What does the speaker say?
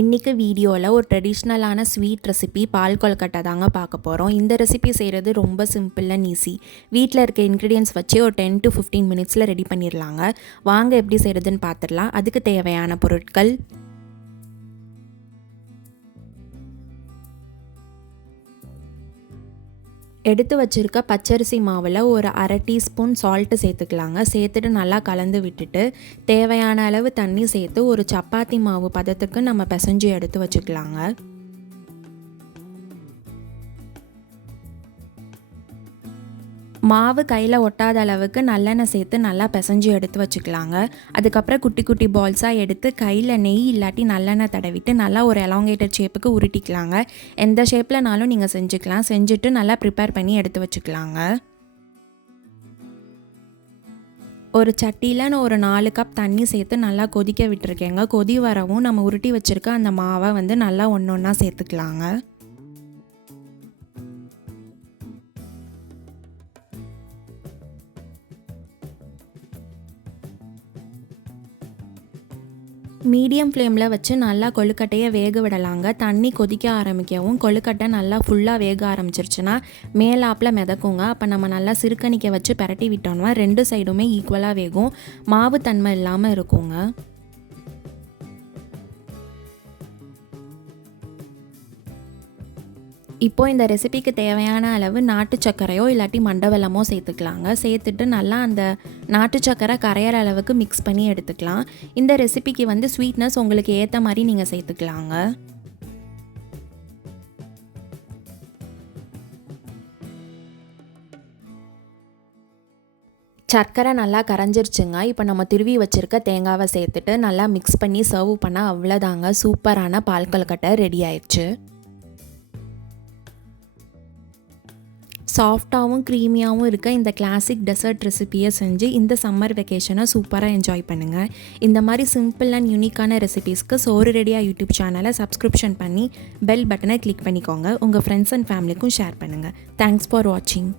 இன்றைக்கி வீடியோவில் ஒரு ட்ரெடிஷ்னலான ஸ்வீட் ரெசிபி பால் கொல்கட்டை தாங்க பார்க்க போகிறோம். இந்த ரெசிபி செய்கிறது ரொம்ப சிம்பிள் அண்ட் ஈஸி. வீட்டில் இருக்க இன்க்ரீடியன்ஸ் வச்சு ஒரு 10 to 15 மினிட்ஸில் ரெடி பண்ணிடலாங்க. வாங்க எப்படி செய்கிறதுன்னு பார்த்துடலாம். அதுக்கு தேவையான பொருட்கள்: எடுத்து வச்சுருக்க பச்சரிசி மாவில் ஒரு அரை டீஸ்பூன் சால்ட்டு சேர்த்துக்கலாங்க. சேர்த்துட்டு நல்லா கலந்து விட்டுட்டு தேவையான அளவு தண்ணி சேர்த்து ஒரு சப்பாத்தி மாவு பதத்துக்கு நம்ம பிசைஞ்சு எடுத்து வச்சுக்கலாங்க. மாவு கையில் ஒட்டாத அளவுக்கு நல்லெண்ணெய் சேர்த்து நல்லா பிசைஞ்சு எடுத்து வச்சுக்கலாங்க. அதுக்கப்புறம் குட்டி குட்டி பால்ஸாக எடுத்து கையில் நெய் இல்லாட்டி நல்லெண்ணெய் தடவிட்டு நல்லா ஒரு எலாங்கேட்டட் ஷேப்புக்கு உருட்டிக்கலாங்க. எந்த ஷேப்லனாலும் நீங்கள் செஞ்சுக்கலாம். செஞ்சுட்டு நல்லா ப்ரிப்பேர் பண்ணி எடுத்து வச்சுக்கலாங்க. ஒரு சட்டியில் நான் ஒரு 4 கப் தண்ணி சேர்த்து நல்லா கொதிக்க விட்டுருக்கேங்க. கொதி வரவும் நம்ம உருட்டி வச்சுருக்க அந்த மாவை நல்லா ஒன்று ஒன்றா சேர்த்துக்கலாங்க. மீடியம் ஃப்ளேமில் வச்சு நல்லா கொழுக்கட்டையை வேக விடலாங்க. தண்ணி கொதிக்க ஆரம்பிக்கவும் கொழுக்கட்டை நல்லா ஃபுல்லாக வேக ஆரம்பிச்சிருச்சுன்னா மேலாப்பில் மிதக்குங்க. அப்போ நம்ம நல்லா சிறுக்கணிக்க வச்சு பரட்டி விட்டோம்னா 2 சைடுமே ஈக்குவலாக வேகும், மாவு தன்மை இல்லாமல் இருக்குங்க. இப்போ இந்த ரெசிபிக்கு தேவையான அளவு நாட்டு சர்க்கரையோ இல்லாட்டி மண்டை வெல்லமோ சேர்த்துக்கலாங்க. சேர்த்துட்டு நல்லா அந்த நாட்டு சர்க்கரை கரையிற அளவுக்கு மிக்ஸ் பண்ணி எடுத்துக்கலாம். இந்த ரெசிபிக்கு ஸ்வீட்னஸ் உங்களுக்கு ஏற்ற மாதிரி நீங்கள் சேர்த்துக்கலாங்க. சர்க்கரை நல்லா கரைஞ்சிருச்சுங்க. இப்போ நம்ம துருவி வச்சுருக்க தேங்காவை சேர்த்துட்டு நல்லா மிக்ஸ் பண்ணி சர்வ் பண்ணால் அவ்வளோதாங்க, சூப்பரான பால் கொல்கட்டை ரெடி ஆயிடுச்சு. சாஃப்டாகவும் க்ரீமியாகவும் இருக்க இந்த கிளாசிக் டெசர்ட் ரெசிபியை செஞ்சு இந்த சம்மர் வெக்கேஷனை சூப்பராக என்ஜாய் பண்ணுங்கள். இந்த மாதிரி சிம்பிள் அண்ட் யூனிக்கான ரெசிபீஸ்க்கு Sooru-Ready-ah யூடியூப் சேனலை சப்ஸ்கிரிப்ஷன் பண்ணி பெல் பட்டனை கிளிக் பண்ணிக்கோங்க. உங்கள் ஃப்ரெண்ட்ஸ் அண்ட் ஃபேமிலிக்கும் ஷேர் பண்ணுங்கள். தேங்க்ஸ் ஃபார் வாட்சிங்.